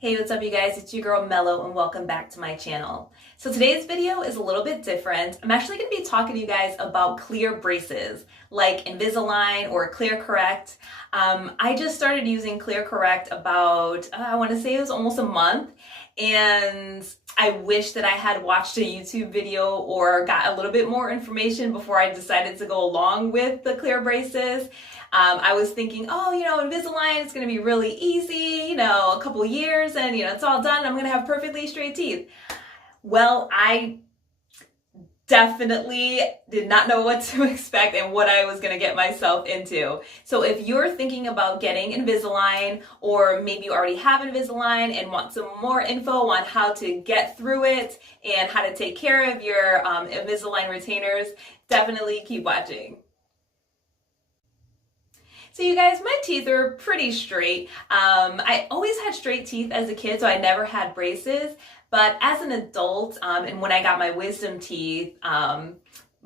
Hey, what's up you guys? It's your girl Mello and welcome back to my channel. So today's video is a little bit different. I'm actually going to be talking to you guys about clear braces like Invisalign or ClearCorrect. I just started using ClearCorrect about, I want to say it was almost a month, and I wish that I had watched a YouTube video or got a little bit more information before I decided to go along with the clear braces. I was thinking, oh, Invisalign is going to be really easy, a couple years and, it's all done. I'm going to have perfectly straight teeth. Well, I definitely did not know what to expect and what I was going to get myself into. So if you're thinking about getting Invisalign, or maybe you already have Invisalign and want some more info on how to get through it and how to take care of your Invisalign retainers, definitely keep watching. So you guys, my teeth are pretty straight. I always had straight teeth as a kid, so I never had braces. But as an adult, and when I got my wisdom teeth,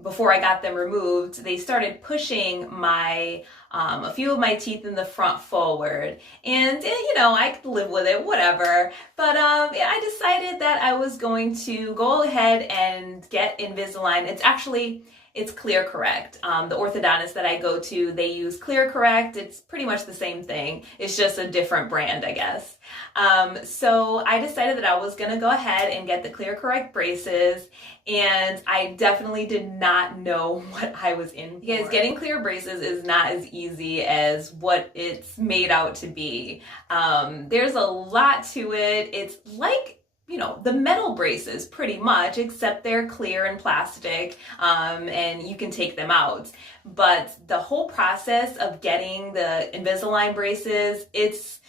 before I got them removed, they started pushing a few of my teeth in the front forward. And, I could live with it, whatever. But I decided that I was going to go ahead and get Invisalign. It's ClearCorrect. The orthodontist that I go to, they use ClearCorrect. It's pretty much the same thing. It's just a different brand, I guess. So I decided that I was going to go ahead and get the ClearCorrect braces, and I definitely did not know what I was in for. Because getting clear braces is not as easy as what it's made out to be. There's a lot to it. It's like the metal braces pretty much, except they're clear and plastic, and you can take them out. But the whole process of getting the Invisalign braces, it's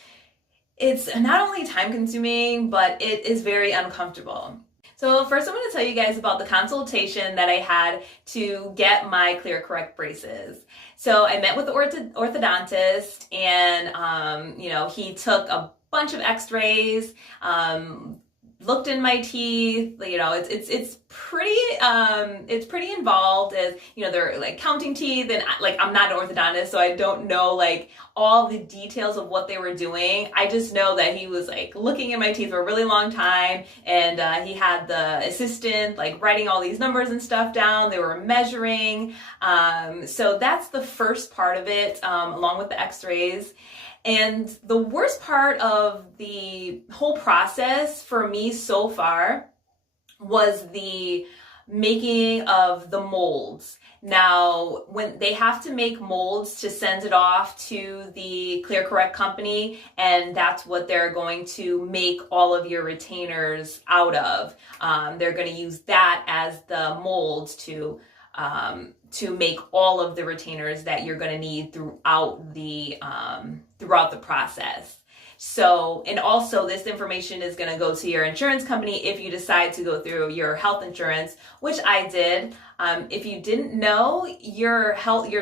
not only time consuming, but it is very uncomfortable. So first I'm going to tell you guys about the consultation that I had to get my ClearCorrect braces. So I met with the orthodontist, and he took a bunch of x-rays, looked in my teeth. It's pretty involved, as they're like counting teeth, and I'm not an orthodontist, so I don't know all the details of what they were doing. I just know that he was looking at my teeth for a really long time, and he had the assistant writing all these numbers and stuff down. They were measuring, so that's the first part of it, along with the x-rays. And the worst part of the whole process for me so far was the making of the molds. Now, when they have to make molds to send it off to the ClearCorrect company, and that's what they're going to make all of your retainers out of. They're going to use that as the molds to make all of the retainers that you're going to need throughout the process. So, and also this information is going to go to your insurance company if you decide to go through your health insurance, which I did. If you didn't know, your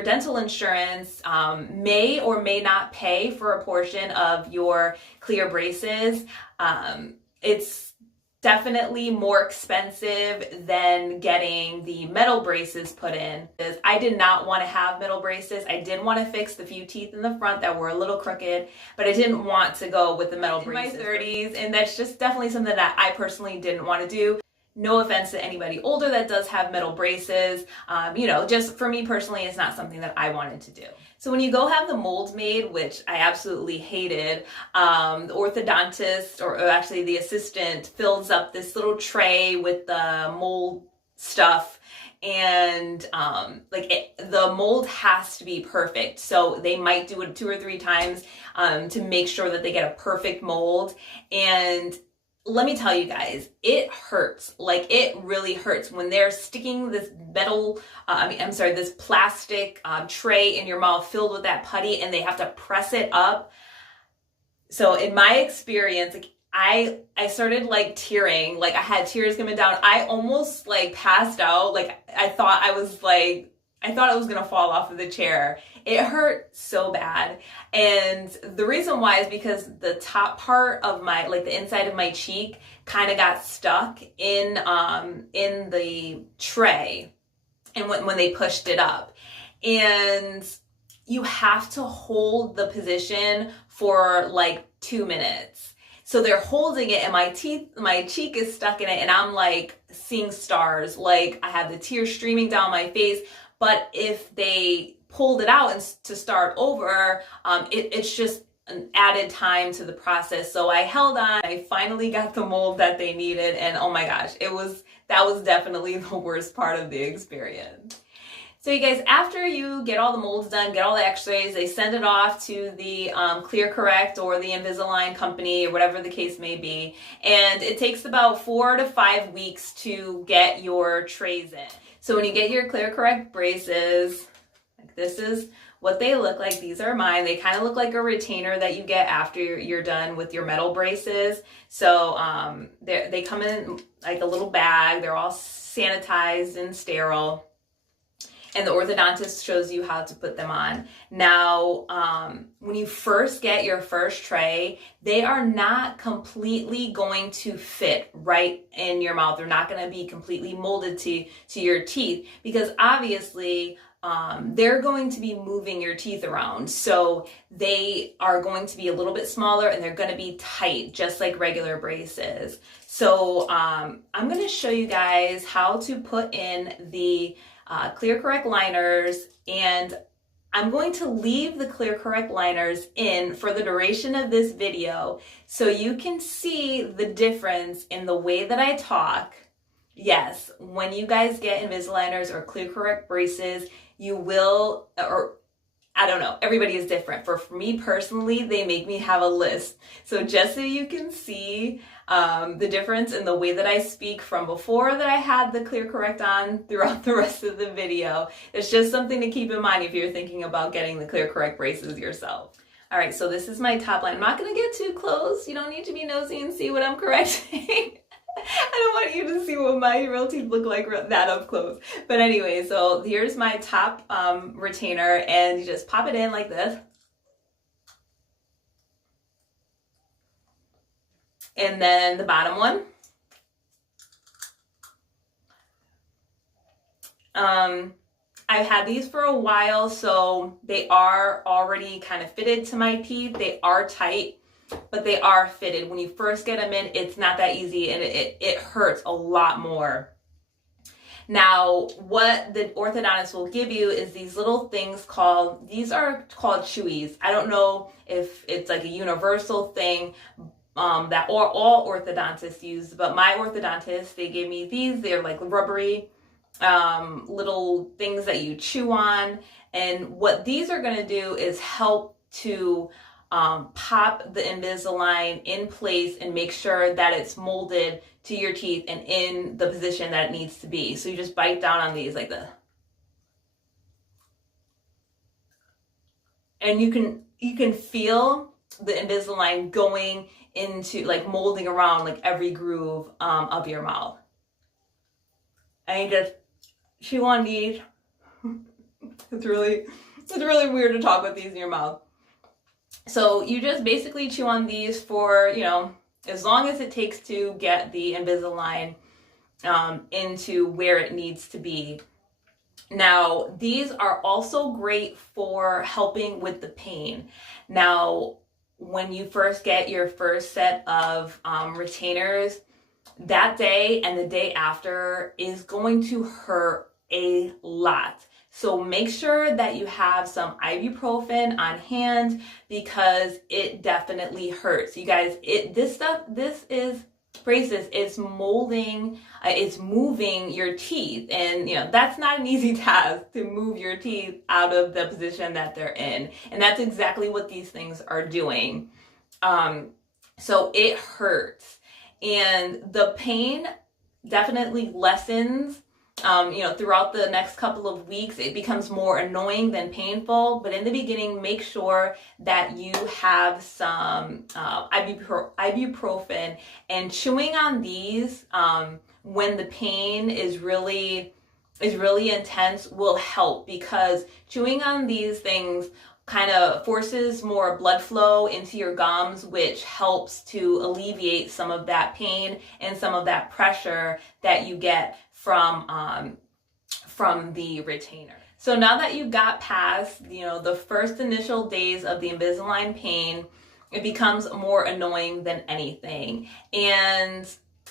dental insurance may or may not pay for a portion of your clear braces. It's definitely more expensive than getting the metal braces put in. I did not want to have metal braces. I did want to fix the few teeth in the front that were a little crooked, but I didn't want to go with the metal braces. In my 30s, and that's just definitely something that I personally didn't want to do. No offense to anybody older that does have metal braces. Just for me personally, it's not something that I wanted to do. So when you go have the molds made, which I absolutely hated, the orthodontist, or actually the assistant, fills up this little tray with the mold stuff, and the mold has to be perfect. So they might do it 2 or 3 times to make sure that they get a perfect mold. And let me tell you guys, it hurts. It really hurts when they're sticking this this plastic tray in your mouth filled with that putty, and they have to press it up. So in my experience, I started tearing. I had tears coming down. I almost passed out. I thought I was gonna fall off of the chair. It hurt so bad. And the reason why is because the top part of my, the inside of my cheek kind of got stuck in the tray, and when they pushed it up. And you have to hold the position for 2 minutes. So they're holding it and my cheek is stuck in it and I'm like seeing stars, like I have the tears streaming down my face. But if they pulled it out and to start over, it's just an added time to the process. So I held on, I finally got the mold that they needed, and oh my gosh, that was definitely the worst part of the experience. So you guys, after you get all the molds done, get all the x-rays, they send it off to the ClearCorrect or the Invisalign company or whatever the case may be. And it takes about 4 to 5 weeks to get your trays in. So when you get your ClearCorrect braces, like this is what they look like. These are mine. They kind of look like a retainer that you get after you're done with your metal braces. So they come in like a little bag. They're all sanitized and sterile. And the orthodontist shows you how to put them on. Now, when you first get your first tray, they are not completely going to fit right in your mouth. They're not going to be completely molded to your teeth because obviously they're going to be moving your teeth around. So they are going to be a little bit smaller and they're going to be tight, just like regular braces. So I'm going to show you guys how to put in the ClearCorrect liners, and I'm going to leave the ClearCorrect liners in for the duration of this video so you can see the difference in the way that I talk. Yes, when you guys get Invisaligners or ClearCorrect braces, you will, or I don't know, everybody is different. For me personally, they make me have a list. So just so you can see the difference in the way that I speak from before that I had the ClearCorrect on throughout the rest of the video. It's just something to keep in mind if you're thinking about getting the ClearCorrect braces yourself. All right, so this is my top line. I'm not gonna get too close. You don't need to be nosy and see what I'm correcting. I don't want you to see what my real teeth look like that up close. But anyway, so here's my top retainer, and you just pop it in like this. And then the bottom one. I've had these for a while, so they are already kind of fitted to my teeth. They are tight, but they are fitted. When you first get them in, it's not that easy and it hurts a lot more. Now, what the orthodontist will give you is these little things these are called chewies. I don't know if it's like a universal thing that all orthodontists use, but my orthodontist, they gave me these. They're like rubbery little things that you chew on. And what these are going to do is help to pop the Invisalign in place and make sure that it's molded to your teeth and in the position that it needs to be. So you just bite down on these like this. And you can feel the Invisalign going into, like, molding around like every groove of your mouth. And you just chew on these. It's really weird to talk with these in your mouth. So you just basically chew on these for, as long as it takes to get the Invisalign into where it needs to be. Now, these are also great for helping with the pain. Now, when you first get your first set of retainers, that day and the day after is going to hurt a lot. So make sure that you have some ibuprofen on hand because it definitely hurts. You guys, this is braces. It's molding, it's moving your teeth. And, that's not an easy task to move your teeth out of the position that they're in. And that's exactly what these things are doing. So it hurts. And the pain definitely lessens. Throughout the next couple of weeks, it becomes more annoying than painful. But in the beginning, make sure that you have some ibuprofen, and chewing on these when the pain is really intense will help, because chewing on these things kind of forces more blood flow into your gums, which helps to alleviate some of that pain and some of that pressure that you get from the retainer. So now that you got past, the first initial days of the Invisalign pain, it becomes more annoying than anything. And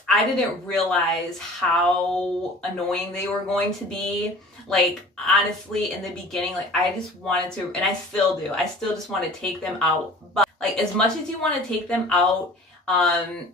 I didn't realize how annoying they were going to be. Like, honestly, in the beginning, like, I just wanted to, and I still do, I still just want to take them out. But like, as much as you want to take them out,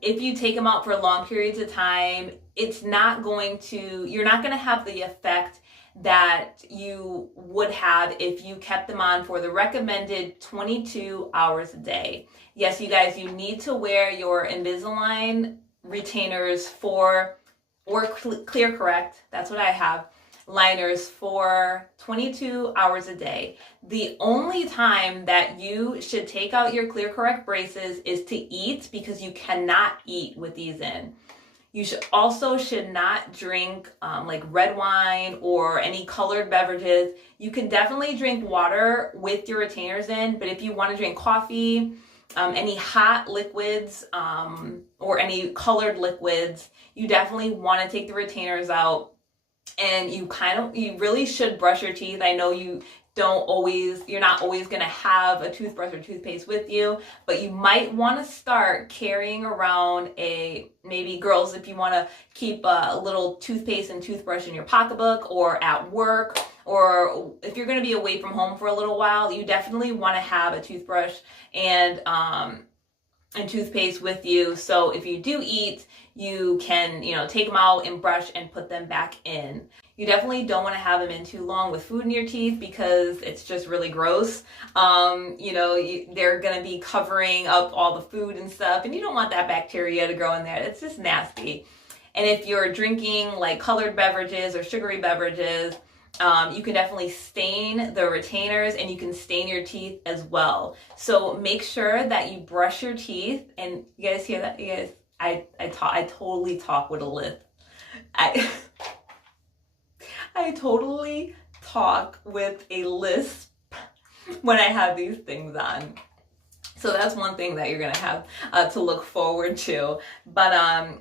if you take them out for long periods of time, it's not going to, you're not going to have the effect that you would have if you kept them on for the recommended 22 hours a day. Yes, you guys, you need to wear your Invisalign retainers for, or clear correct, that's what I have, liners for 22 hours a day. The only time that you should take out your clear correct braces is to eat, because you cannot eat with these in. You should not drink like red wine or any colored beverages. You can definitely drink water with your retainers in, but if you want to drink coffee, any hot liquids, or any colored liquids, you definitely want to take the retainers out. And you really should brush your teeth. I know you're not always going to have a toothbrush or toothpaste with you, but you might want to start carrying around maybe girls, if you want to keep a little toothpaste and toothbrush in your pocketbook or at work, or if you're going to be away from home for a little while, you definitely want to have a toothbrush and toothpaste with you. So if you do eat, you can, take them out and brush and put them back in. You definitely don't want to have them in too long with food in your teeth, because it's just really gross. They're going to be covering up all the food and stuff, and you don't want that bacteria to grow in there. It's just nasty. And if you're drinking like colored beverages or sugary beverages, you can definitely stain the retainers, and you can stain your teeth as well. So make sure that you brush your teeth. And you guys hear that? You guys, I totally talk with a lisp. I totally talk with a lisp when I have these things on. So that's one thing that you're gonna have to look forward to. But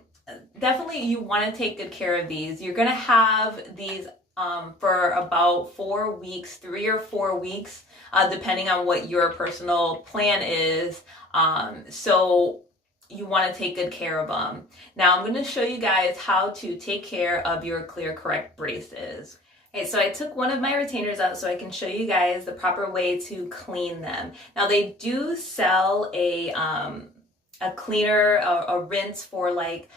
definitely you want to take good care of these. You're gonna have these for about 4 weeks, 3 or 4 weeks, depending on what your personal plan is. So you want to take good care of them. Now I'm going to show you guys how to take care of your clear correct braces. Okay, so I took one of my retainers out so I can show you guys the proper way to clean them. Now they do sell a cleaner, a rinse for like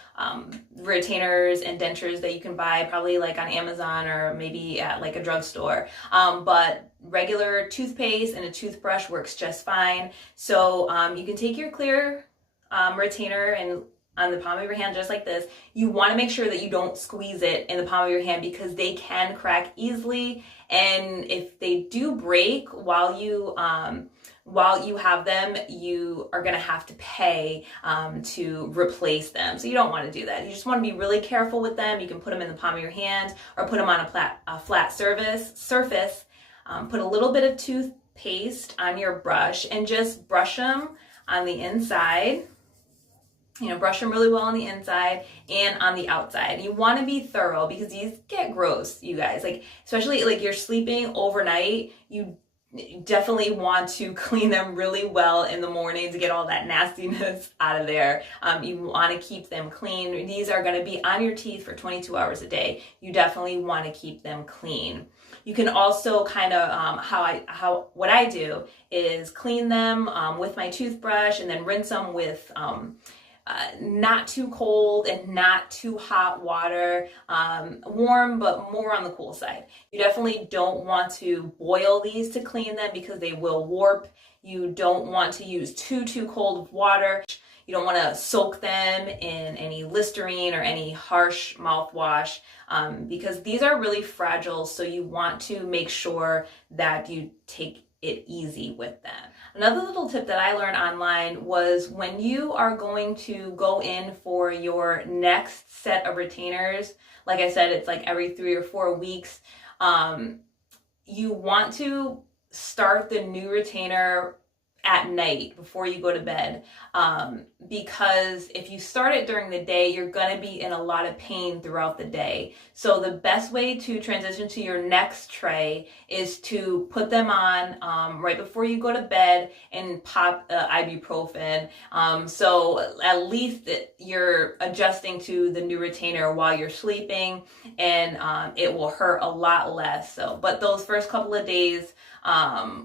retainers and dentures that you can buy probably like on Amazon or maybe at like a drugstore. But regular toothpaste and a toothbrush works just fine. So you can take your clear retainer and on the palm of your hand just like this. You want to make sure that you don't squeeze it in the palm of your hand, because they can crack easily, and if they do break while you have them, you are going to have to pay to replace them. So you don't want to do that. You just want to be really careful with them. You can put them in the palm of your hand or put them on a flat surface. Put a little bit of toothpaste on your brush and just brush them on the inside. Brush them really well on the inside and on the outside. You want to be thorough, because these get gross, you guys. Like, especially like you're sleeping overnight, you definitely want to clean them really well in the morning to get all that nastiness out of there. You want to keep them clean. These are going to be on your teeth for 22 hours a day. You definitely want to keep them clean. You can also kind of, what I do is clean them with my toothbrush and then rinse them with not too cold and not too hot water, warm but more on the cool side. You definitely don't want to boil these to clean them, because they will warp. You don't want to use too cold water. You don't want to soak them in any Listerine or any harsh mouthwash, because these are really fragile. So you want to make sure that you take it easy with them. Another little tip that I learned online was, when you are going to go in for your next set of retainers, like I said, it's like every 3 or 4 weeks, you want to start the new retainer at night before you go to bed, because if you start it during the day, you're going to be in a lot of pain throughout the day. So the best way to transition to your next tray is to put them on right before you go to bed and pop ibuprofen. So at least you're adjusting to the new retainer while you're sleeping, and it will hurt a lot less. So, but those first couple of days,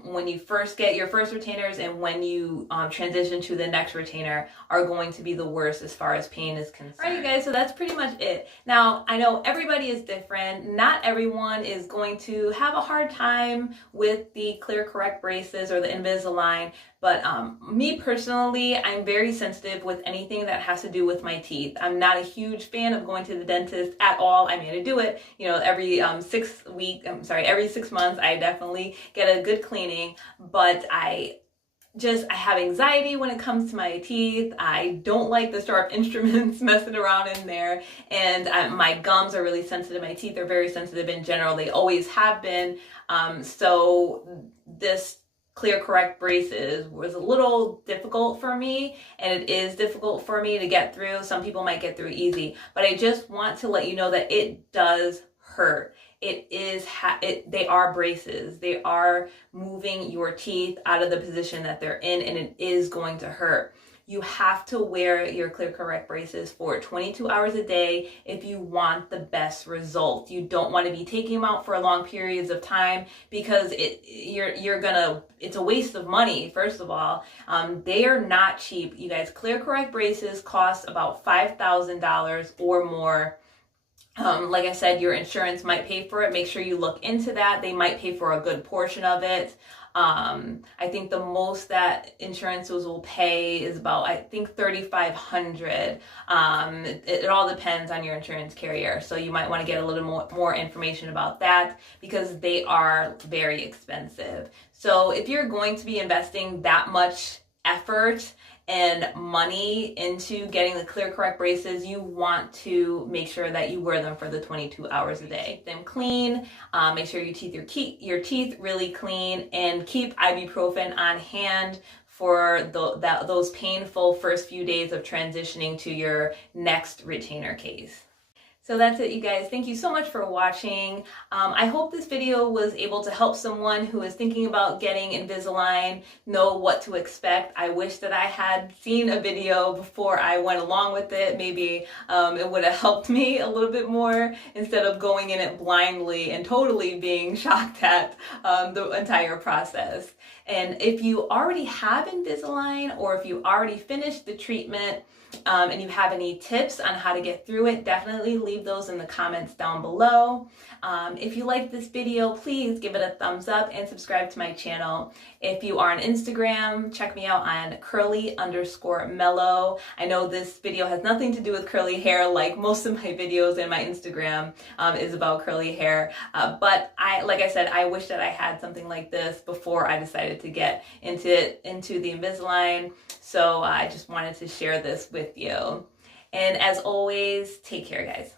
when you first get your first retainers and when you transition to the next retainer, are going to be the worst as far as pain is concerned. All right, you guys, so that's pretty much it. Now, I know everybody is different. Not everyone is going to have a hard time with the ClearCorrect braces or the Invisalign, but me personally, I'm very sensitive with anything that has to do with my teeth. I'm not a huge fan of going to the dentist at all. I mean, I do it, you know, every 6 months. I definitely get a good cleaning, but I have anxiety when it comes to my teeth. I don't like the sharp instruments messing around in there, and my gums are really sensitive. My teeth are very sensitive in general. They always have been. So this ClearCorrect braces was a little difficult for me, and it is difficult for me to get through. Some people might get through easy, but I just want to let you know that it does hurt. They are braces. They are moving your teeth out of the position that they're in, and it is going to hurt. You have to wear your ClearCorrect braces for 22 hours a day if you want the best result. You don't want to be taking them out for long periods of time, because it's a waste of money. First of all, they are not cheap. You guys, ClearCorrect braces cost about $5,000 or more. Like I said, your insurance might pay for it. Make sure you look into that. They might pay for a good portion of it. I think the most that insurances will pay is about, I think, $3,500. It all depends on your insurance carrier. So you might want to get a little more information about that, because they are very expensive. So if you're going to be investing that much effort and money into getting the ClearCorrect braces, you want to make sure that you wear them for the 22 hours a day. Keep them clean. Make sure your teeth really clean, and keep ibuprofen on hand for those painful first few days of transitioning to your next retainer case. So that's it, you guys. Thank you so much for watching. I hope this video was able to help someone who is thinking about getting Invisalign know what to expect. I wish that I had seen a video before I went along with it. Maybe it would have helped me a little bit more, instead of going in it blindly and totally being shocked at the entire process. And if you already have Invisalign, or if you already finished the treatment, and you have any tips on how to get through it, definitely leave those in the comments down below. If you like this video, please give it a thumbs up and subscribe to my channel. If you are on Instagram, check me out on curly_mellow. I know this video has nothing to do with curly hair, like most of my videos, and my Instagram is about curly hair. But like I said, I wish that I had something like this before I decided to get into the Invisalign. So I just wanted to share this with you. And as always, take care, guys.